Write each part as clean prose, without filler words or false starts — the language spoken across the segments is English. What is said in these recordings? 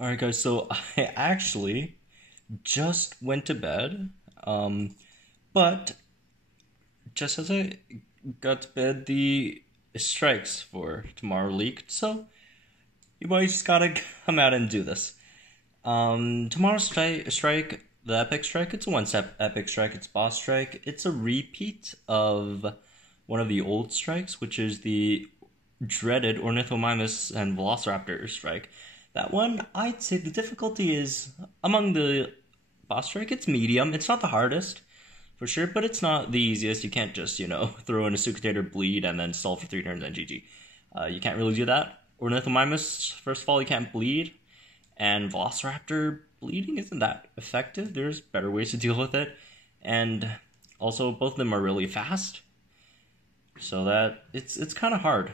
Alright guys, so I actually just went to bed, but just as I got to bed, the strikes for tomorrow leaked, so you boys just gotta come out and do this. Tomorrow's strike, the epic strike, it's a one-step epic strike, it's boss strike. It's a repeat of one of the old strikes, which is the dreaded Ornithomimus and Velociraptor strike. That one, I'd say the difficulty is among the boss strike, it's medium. It's not the hardest, for sure, but it's not the easiest. You can't just, throw in a Sucatator bleed and then stall for 3 turns and GG. You can't really do that. Ornithomimus, first of all, you can't bleed, and Velociraptor bleeding isn't that effective. There's better ways to deal with it, and also both of them are really fast, so that it's kind of hard.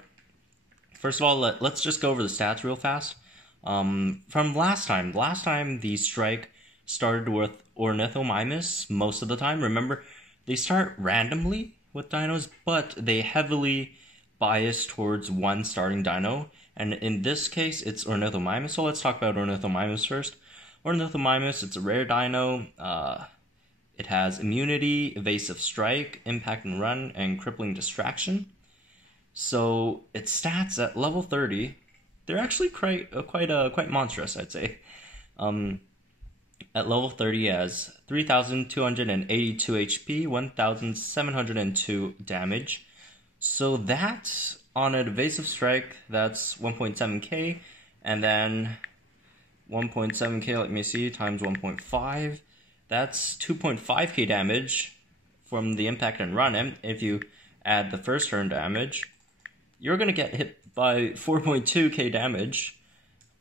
First of all, let's just go over the stats real fast. From last time the strike started with Ornithomimus most of the time. Remember, they start randomly with dinos, but they heavily bias towards one starting dino. And in this case, it's Ornithomimus. So let's talk about Ornithomimus first. Ornithomimus, it's a rare dino. It has immunity, evasive strike, impact and run, and crippling distraction. So its stats at level 30, they're actually quite monstrous, I'd say. At level 30, it has 3,282 HP, 1,702 damage. So that, on an evasive strike, that's 1.7k, and then 1.7k, let me see, times 1.5, that's 2.5k damage from the impact and run. And if you add the first turn damage, you're going to get hit by 4.2k damage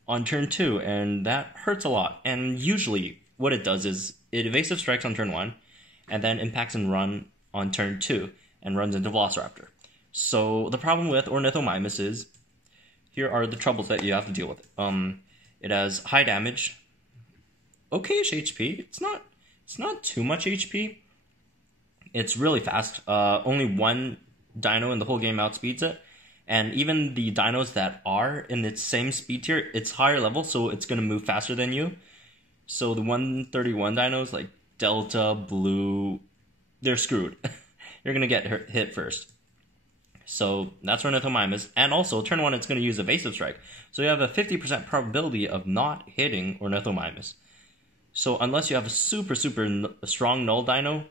on turn 2, and that hurts a lot. And usually what it does is it evasive strikes on turn 1, and then impacts and run on turn 2, and runs into Velociraptor. So the problem with Ornithomimus is, here are the troubles that you have to deal with. It has high damage, okay-ish HP, it's not too much HP, it's really fast, only one dino in the whole game outspeeds it. And even the dinos that are in its same speed tier, it's higher level, so it's going to move faster than you. So the 131 dinos, like Delta, Blue, they're screwed. You're going to get hit first. So that's Ornithomimus. And also, turn 1, it's going to use Evasive Strike. So you have a 50% probability of not hitting Ornithomimus. So unless you have a super strong Null Dino,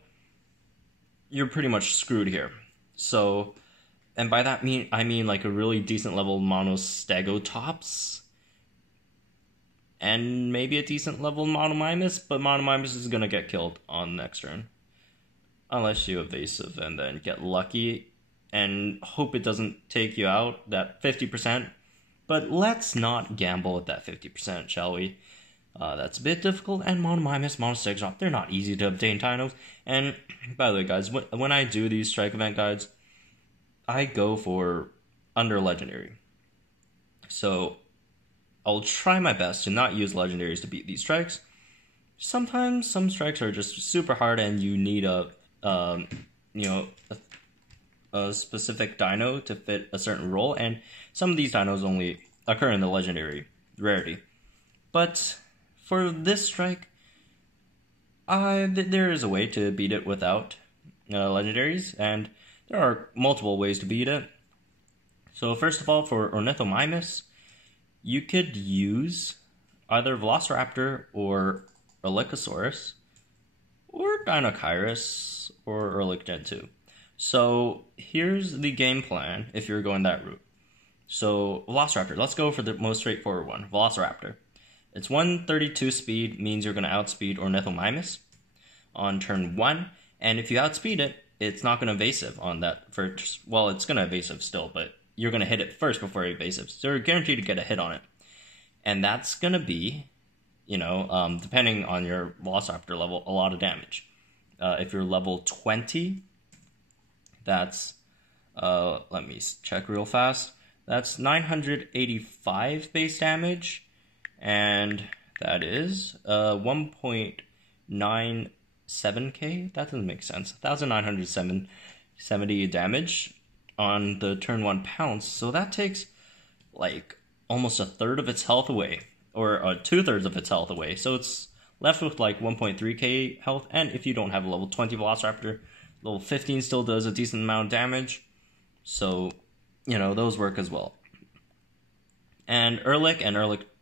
you're pretty much screwed here. So... and by that I mean like a really decent level Mono Stegotops, and maybe a decent level Monomimus, but Monomimus is gonna get killed on the next turn. Unless you evasive and then get lucky, and hope it doesn't take you out, that 50%. But let's not gamble at that 50%, shall we? That's a bit difficult, and Monomimus, Mono Stegotops, they're not easy to obtain dinos. And by the way guys, when I do these strike event guides, I go for under legendary. So I'll try my best to not use legendaries to beat these strikes. Sometimes some strikes are just super hard and you need a specific dino to fit a certain role, and some of these dinos only occur in the legendary rarity. But for this strike, there is a way to beat it without legendaries, and there are multiple ways to beat it. So first of all, for Ornithomimus, you could use either Velociraptor or Erlikosaurus, or Deinonychus, or Erlik Gen 2. So here's the game plan if you're going that route. So Velociraptor, let's go for the most straightforward one, Velociraptor. It's 132 speed, means you're going to outspeed Ornithomimus on turn 1, and if you outspeed it, it's not going to evasive on that first. Well, it's going to evasive still, but you're going to hit it first before evasive. So you're guaranteed to get a hit on it. And that's going to be, depending on your Velociraptor level, a lot of damage. If you're level 20, that's, let me check real fast. That's 985 base damage. And that is 1.9... 7k? That doesn't make sense. 1,970 damage on the turn 1 pounce, so that takes like almost a third of its health away. or 2/3 of its health away. So it's left with like 1.3k health. And if you don't have a level 20 Velociraptor, level 15 still does a decent amount of damage. So, you know, those work as well. And Erlich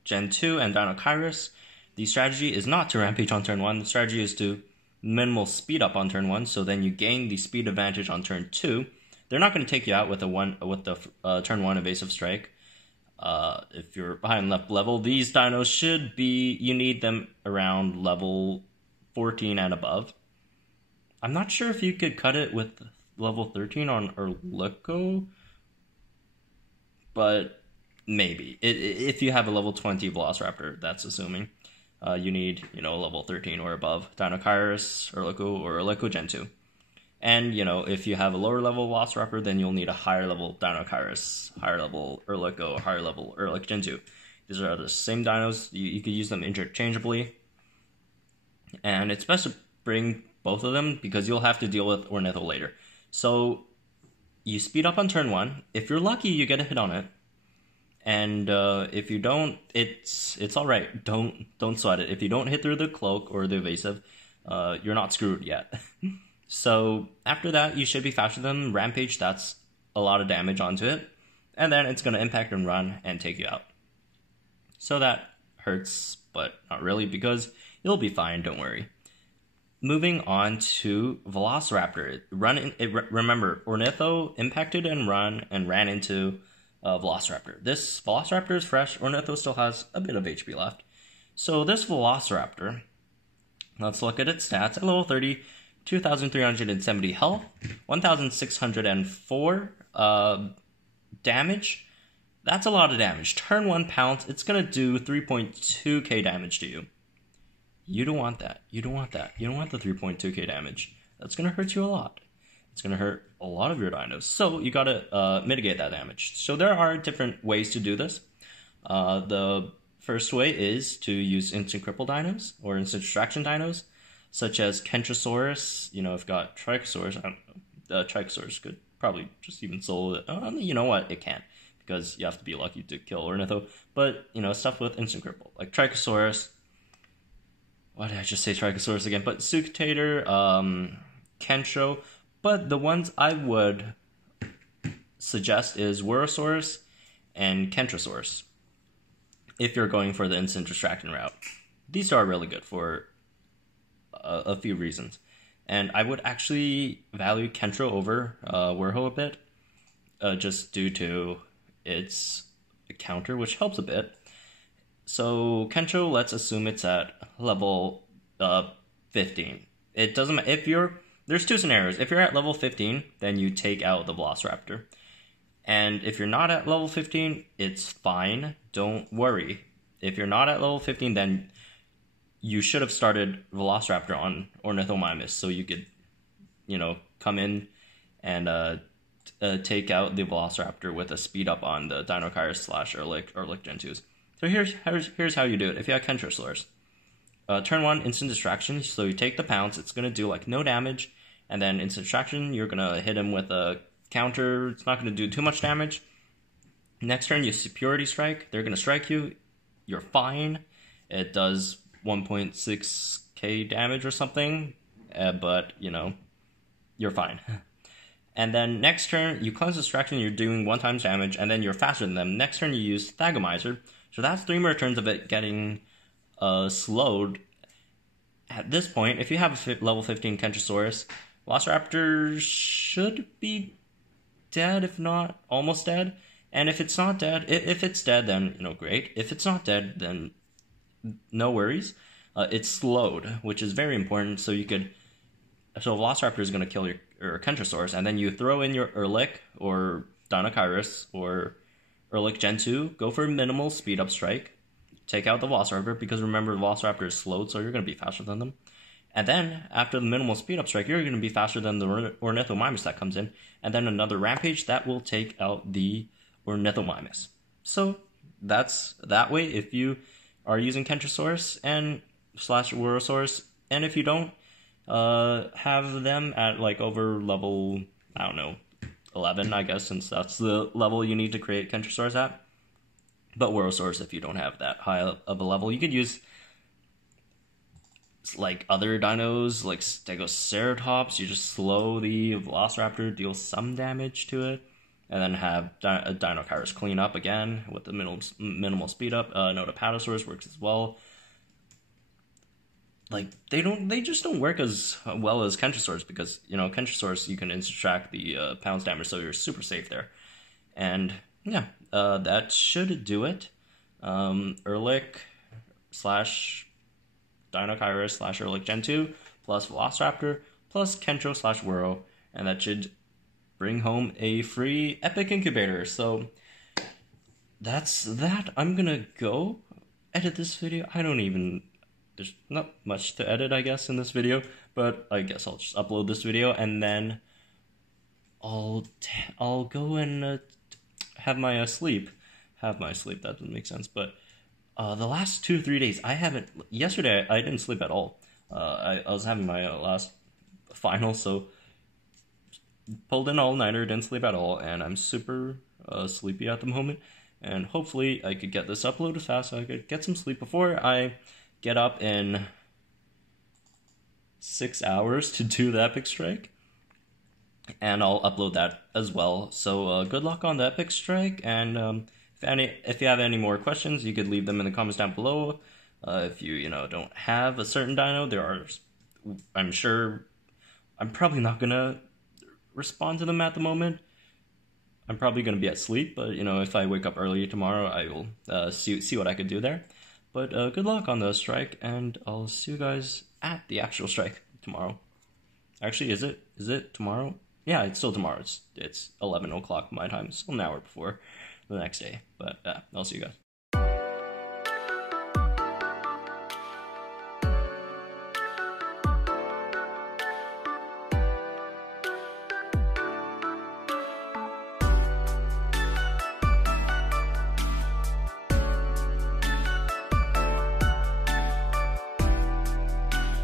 Gen 2 and Dino-Kyrus, the strategy is not to rampage on turn 1. The strategy is to minimal speed up on turn 1, so then you gain the speed advantage on turn 2. They're not going to take you out with the turn 1 evasive strike. If you're behind left level, these dinos should be, you need them around level 14 and above. I'm not sure if you could cut it with level 13 on Erlico, but maybe. If you have a level 20 Velociraptor, that's assuming. You need, you know, level 13 or above Dino-Kyrus, Erlico, or Erlico Gen 2. And, you know, if you have a lower level Velociraptor, then you'll need a higher level Dino-Kyrus, higher level Erlico, higher level Erlich Gen 2. These are the same dinos. You could use them interchangeably. And it's best to bring both of them because you'll have to deal with Ornitho later. So you speed up on turn 1. If you're lucky, you get a hit on it. And if you don't, it's all right. Don't sweat it. If you don't hit through the cloak or the evasive, you're not screwed yet. So after that, you should be faster than Rampage. That's a lot of damage onto it, and then it's going to impact and run and take you out. So that hurts, but not really because you'll be fine. Don't worry. Moving on to Velociraptor. Remember, Ornitho impacted and ran into Velociraptor. This Velociraptor is fresh. Ornitho still has a bit of HP left. So this Velociraptor, let's look at its stats. At level 30, 2,370 health, 1,604 damage. That's a lot of damage. Turn 1 pounce, it's going to do 3.2k damage to you. You don't want that. You don't want that. You don't want the 3.2k damage. That's going to hurt you a lot. It's going to hurt a lot of your dinos. So you got to mitigate that damage. So there are different ways to do this. The first way is to use instant cripple dinos or instant distraction dinos, such as Kentrosaurus. You know, I've got Trichosaurus. I don't know. Trichosaurus could probably just even solo it. You know what? It can't, because you have to be lucky to kill Ornitho. But, you know, stuff with instant cripple, like Trichosaurus. Why did I just say Trichosaurus again? But Suctator, Kentro. But the ones I would suggest is Wurosaurus and Kentrosaurus, if you're going for the instant distraction route. These are really good for a few reasons. And I would actually value Kentro over Wurho a bit, just due to its counter, which helps a bit. So Kentro, let's assume it's at level 15. It doesn't matter if there's two scenarios. If you're at level 15, then you take out the Velociraptor. And if you're not at level 15, it's fine. Don't worry. If you're not at level 15, then you should have started Velociraptor on Ornithomimus, so you could, you know, come in and take out the Velociraptor with a speed up on the Dino-Kyrus / Erlich Gen 2s. So here's how you do it. If you have Kentrosaurus, turn 1, instant distraction, so you take the pounce, it's going to do like no damage, and then instant distraction, you're going to hit him with a counter, it's not going to do too much damage. Next turn, you Superiority Strike, they're going to strike you, you're fine, it does 1.6k damage or something, but, you know, you're fine. And then next turn, you cleanse distraction, you're doing 1 times damage, and then you're faster than them. Next turn, you use Thagomizer, so that's 3 more turns of it getting slowed. At this point, if you have a level 15 Kentrosaurus, Velociraptor should be dead, if not almost dead. And if it's not dead, if it's dead, then, you know, great. If it's not dead, then no worries. It's slowed, which is very important, so you could... So Velociraptor is going to kill your Kentrosaurus, and then you throw in your Erlich, or Dino-Kyrus, or Erlich Gen 2, go for a minimal speed-up strike, take out the Velociraptor, because remember, the Velociraptor is slowed, so you're going to be faster than them. And then, after the minimal speed-up strike, you're going to be faster than the Ornithomimus that comes in, and then another Rampage that will take out the Ornithomimus. So, that's that way if you are using Kentrosaurus and / Wurosaurus, and if you don't have them at like over level, I don't know, 11, I guess, since that's the level you need to create Kentrosaurus at, But Wurosaurus, if you don't have that high of a level, you could use like other dinos, like Stegoceratops. You just slow the Velociraptor, deal some damage to it, and then have Dinocaurus clean up again with the minimal speed up. Notapatosaurus works as well. Like they just don't work as well as Kentrosaurus, because Kentrosaurus, you can subtract the pounds damage, so you're super safe there. And yeah, that should do it. Erlich slash Dinocaurus slash Erlich Gen 2 plus Velociraptor plus Kentro slash Wuro, and that should bring home a free Epic Incubator. So that's that. I'm gonna go edit this video. There's not much to edit, I guess, in this video, but I guess I'll just upload this video, and then I'll go and have my sleep. Have my sleep. That doesn't make sense, but the last 2-3 days, yesterday I didn't sleep at all. I was having my last final, so pulled an all-nighter, didn't sleep at all, and I'm super sleepy at the moment. And hopefully I could get this uploaded fast so I could get some sleep before I get up in 6 hours to do the Epic Strike. And I'll upload that as well. So good luck on the Epic Strike, and if you have any more questions, you could leave them in the comments down below. If you don't have a certain dino, I'm sure I'm probably not gonna respond to them at the moment. I'm probably gonna be asleep, but if I wake up early tomorrow, I will see what I could do there. But good luck on the strike, and I'll see you guys at the actual strike tomorrow. Actually, is it tomorrow? Yeah, it's still tomorrow. It's 11 o'clock my time, still an hour before the next day. But I'll see you guys.